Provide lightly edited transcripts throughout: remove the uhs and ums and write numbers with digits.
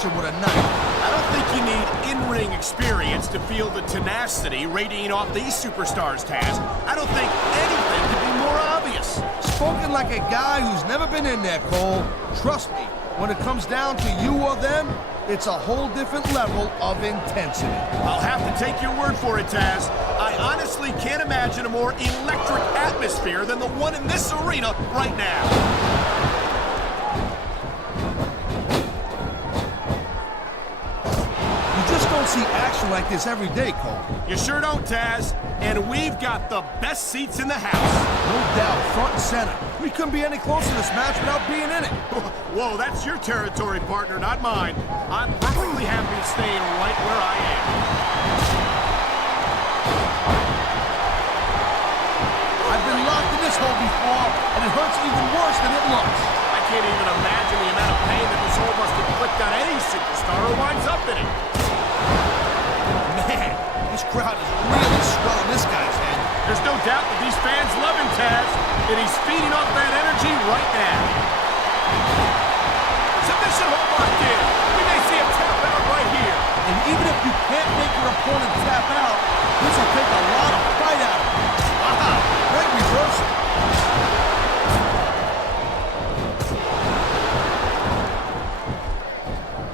midsection with a knife. I don't think you need in-ring experience to feel the tenacity radiating off these superstars, Taz. I don't think anything could be more obvious. Spoken like a guy who's never been in there, Cole. Trust me, when it comes down to you or them, it's a whole different level of intensity. I'll have to take your word for it, Taz. I honestly can't imagine a more electric atmosphere than the one in this arena right now. Don't see action like this every day, Cole. You sure don't, Taz. And we've got the best seats in the house. No doubt, front and center. We couldn't be any closer to this match without being in it. Whoa, that's your territory, partner, not mine. I'm perfectly happy staying right where I am. I've been locked in this hole before, and it hurts even worse than it looks. I can't even imagine the amount of pain that this hole must inflict on any superstar who winds up in it. Man, this crowd is really swelling this guy's head. There's no doubt that these fans love him, Taz, and he's feeding off that energy right now. Submission hold locked in. We may see a tap out right here. And even if you can't make your opponent tap out, this will take a lot of fight out of him. Wow, great reversal.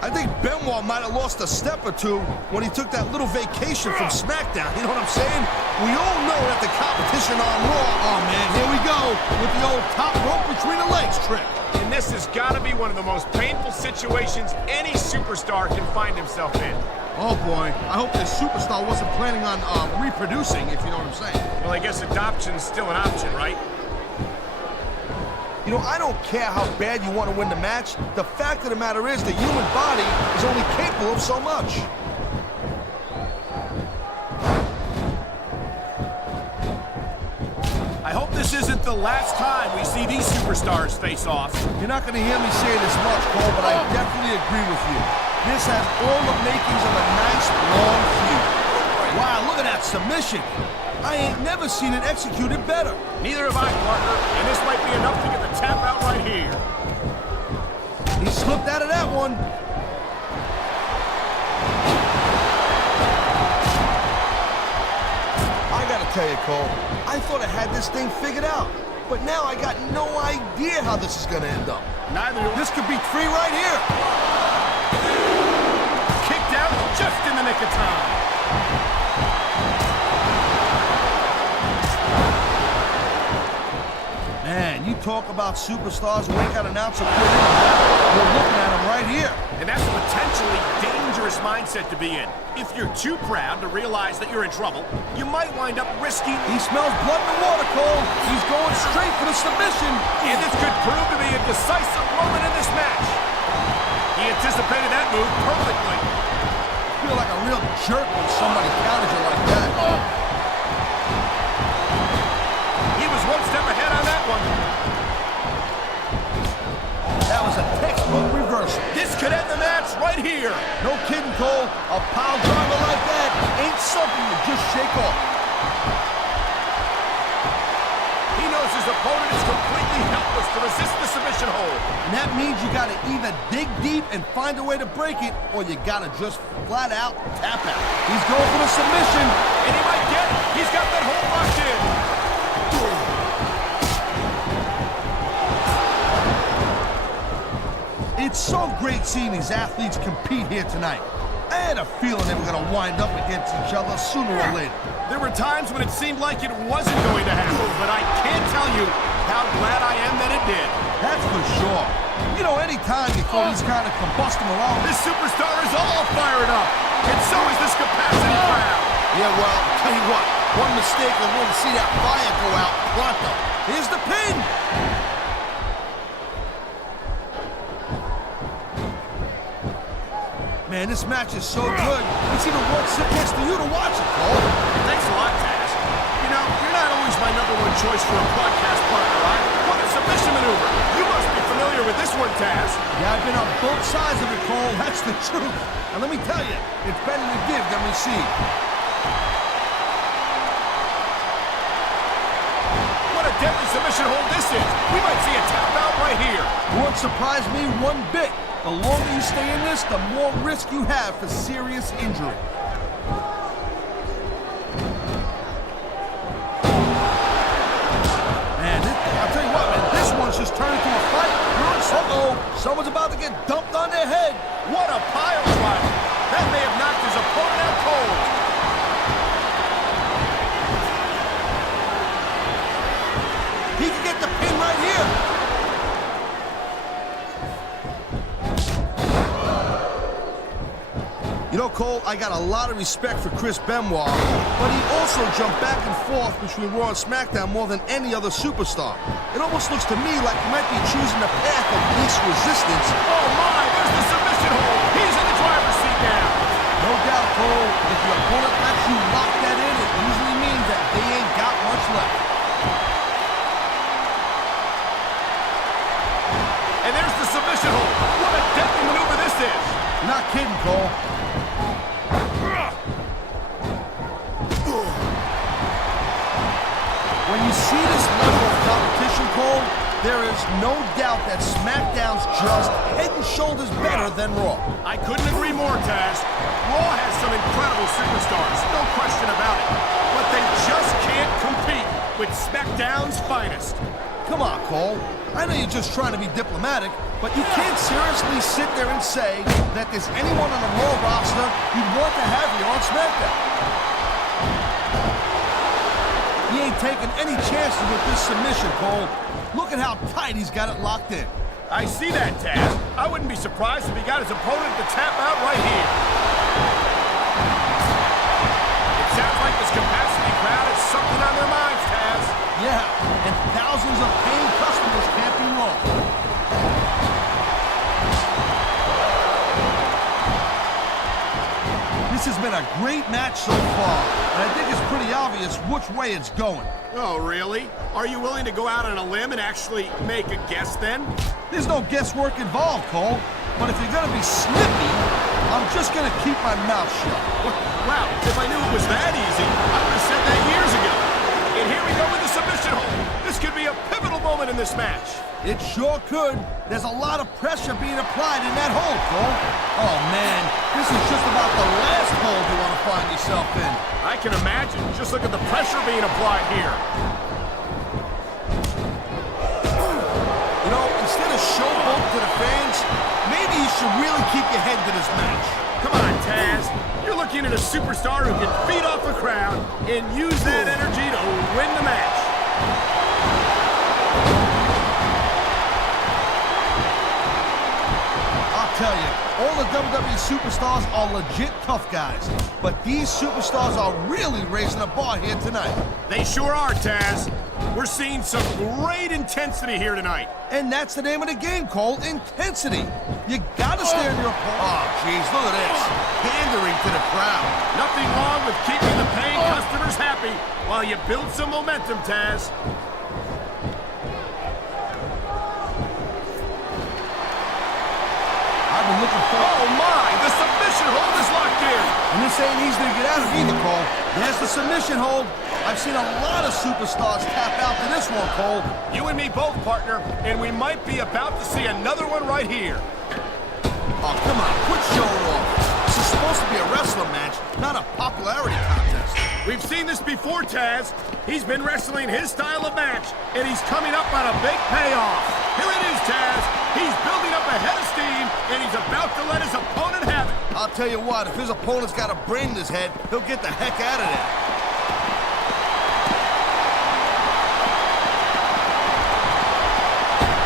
I think Benoit might have lost a step or two when he took that little vacation from SmackDown. You know what I'm saying? We all know that the competition on Raw, oh man, here we go with the old top rope between the legs trick. And this has got to be one of the most painful situations any superstar can find himself in. Oh boy, I hope this superstar wasn't planning on reproducing, if you know what I'm saying. Well, I guess adoption's still an option, right? You know, I don't care how bad you want to win the match. The fact of the matter is the human body is only capable of so much. I hope this isn't the last time we see these superstars face off. You're not going to hear me say this much, Cole, but I definitely agree with you. This has all the makings of a nice, long feud. Wow, look at that submission. I ain't never seen it executed better. Neither have I, partner, and this might be enough to get the tap out right here. He slipped out of that one. I gotta tell you, Cole, I thought I had this thing figured out, but now I got no idea how this is gonna end up. Neither do I. This could be 3 right here. Kicked out just in the nick of time. Man, you talk about superstars who ain't got an ounce of quit in them. We're looking at them right here. And that's a potentially dangerous mindset to be in. If you're too proud to realize that you're in trouble, you might wind up risking... He smells blood in the water, Cole. He's going straight for the submission. And this could prove to be a decisive moment in this match. He anticipated that move perfectly. I feel like a real jerk when somebody counters you like that. He was one step ahead on that one. That was a textbook reversal. This could end the match right here. No kidding, Cole. A pile driver like that ain't something you just shake off. He knows his opponent is completely helpless to resist the submission hold. And that means you gotta either dig deep and find a way to break it, or you gotta just flat out tap out. He's going for the submission. And he might get it. He's got that hold locked in. It's so great seeing these athletes compete here tonight. I had a feeling they were going to wind up against each other sooner or later. There were times when it seemed like it wasn't going to happen, but I can't tell you how glad I am that it did. That's for sure. You know, anytime you throw these kind of combusting around... This superstar is all fired up, and so is this capacity crowd. Yeah, well, I'll tell you what, one mistake and we'll see that fire go out pronto. Here's the pin! Man, this match is so good. It's even worth sitting next to you to watch it, Cole. Thanks a lot, Taz. You know, you're not always my #1 choice for a podcast partner, right? What a submission maneuver. You must be familiar with this one, Taz. Yeah, I've been on both sides of it, Cole. That's the truth. And let me tell you, it's better to give than receive. What a deadly submission hold this is. We might see a tap out right here. Won't surprise me one bit. The longer you stay in this, the more risk you have for serious injury. Man, I'll tell you what, man, this one's just turned into a fight. Uh-oh, someone's about to get dumped on their head. What a pile driver. That may have knocked his opponent out cold. He can get the pin right here. You know, Cole, I got a lot of respect for Chris Benoit, but he also jumped back and forth between Raw and SmackDown more than any other superstar. It almost looks to me like he might be choosing the path of least resistance. Oh my, there's the submission hold. He's in the driver's seat now. No doubt, Cole, if your opponent lets you lock that in, it usually means that they ain't got much left. And there's the submission hold. What a deadly maneuver this is. You're not kidding, Cole. When you see this level of competition, Cole, there is no doubt that SmackDown's just head and shoulders better than Raw. I couldn't agree more, Taz. Raw has some incredible superstars, no question about it. But they just can't compete with SmackDown's finest. Come on, Cole. I know you're just trying to be diplomatic, but you can't seriously sit there and say that there's anyone on the Raw roster you'd want to have here on SmackDown. He ain't taking any chances with this submission, Cole. Look at how tight he's got it locked in. I see that, Taz. I wouldn't be surprised if he got his opponent to tap out right here. It sounds like this capacity crowd has something on their minds, Taz. Yeah, and thousands of paying customers can't be wrong. This has been a great match so far, and I think it's pretty obvious which way it's going. Oh, really? Are you willing to go out on a limb and actually make a guess then? There's no guesswork involved, Cole. But if you're gonna be snippy, I'm just gonna keep my mouth shut. Wow, if I knew it was that easy, I would have said that years ago. And here we go with the submission hold. This could be a pivotal moment in this match. It sure could. There's a lot of pressure being applied in that hold, Cole. Oh, man, this is just about the last hold you want to find yourself in. I can imagine. Just look at the pressure being applied here. You know, instead of showboat to the fans, maybe you should really keep your head to this match. Come on, Taz. You're looking at a superstar who can feed off the crowd and use that energy to win the match. Tell you, all the WWE superstars are legit tough guys, but these superstars are really raising the bar here tonight. They sure are, Taz. We're seeing some great intensity here tonight. And that's the name of the game, Cole, intensity. You gotta stay on your opponent. Oh, jeez, look at this. Pandering to the crowd. Nothing wrong with keeping the paying customers happy while you build some momentum, Taz. Looking for. Oh my! The submission hold is locked in. And this ain't easy to get out of either, Cole. There's the submission hold. I've seen a lot of superstars tap out to this one, Cole. You and me both, partner, and we might be about to see another one right here. Oh, come on, quit showing off. This is supposed to be a wrestling match, not a popularity contest. We've seen this before, Taz. He's been wrestling his style of match, and he's coming up on a big payoff. Here it is, Taz. He's building up a head of steam, and he's about to let his opponent have it. I'll tell you what, if his opponent's got a brain in his head, he'll get the heck out of there.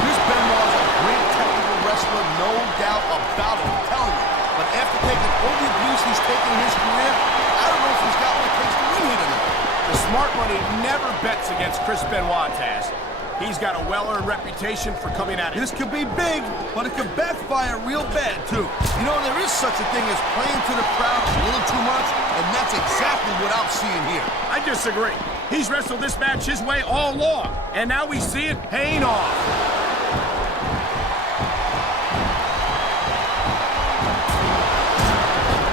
Chris Benoit's a great technical wrestler, no doubt about it, I'm telling you. But after taking all the abuse he's taken in his career, I don't know if he's got what it takes to win here tonight. The smart money never bets against Chris Benoit, Taz. He's got a well-earned reputation for coming at it. This could be big, but it could backfire real bad, too. You know, there is such a thing as playing to the crowd a little too much, and that's exactly what I'm seeing here. I disagree. He's wrestled this match his way all along, and now we see it paying off.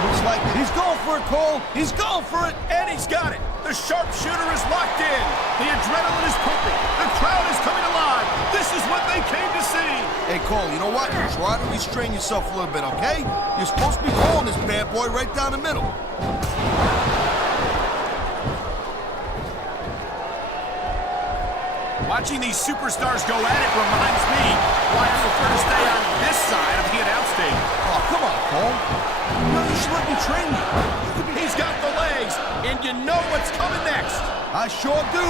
Looks like He's going for it, Cole. He's going for it. And he's got it. The sharpshooter is locked in. The adrenaline is pumping. The crowd is coming alive. This is what they came to see. Hey, Cole, you know what? Try to restrain yourself a little bit, okay? You're supposed to be calling this bad boy right down the middle. Watching these superstars go at it reminds me why I prefer to stay on this side of the announce table. Oh, come on, Cole. You should let me train you. He's got the legs, and you know what's coming next. I sure do.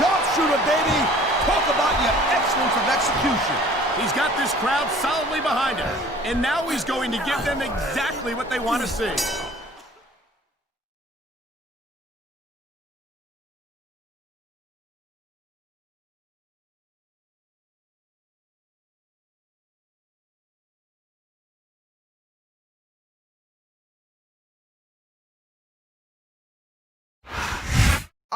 Sharpshooter, baby. Talk about your excellence of execution. He's got this crowd solidly behind him, and now he's going to give them exactly what they want to see.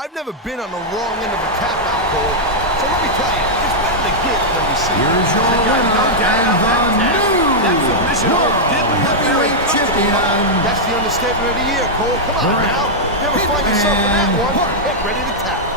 I've never been on the wrong end of a tap-out, Cole. So let me tell you, it's better to get than receive. Here's your winner and the new heavyweight champion. That's the understatement of the year, Cole. Come on now. Never find yourself in that one. Get ready to tap.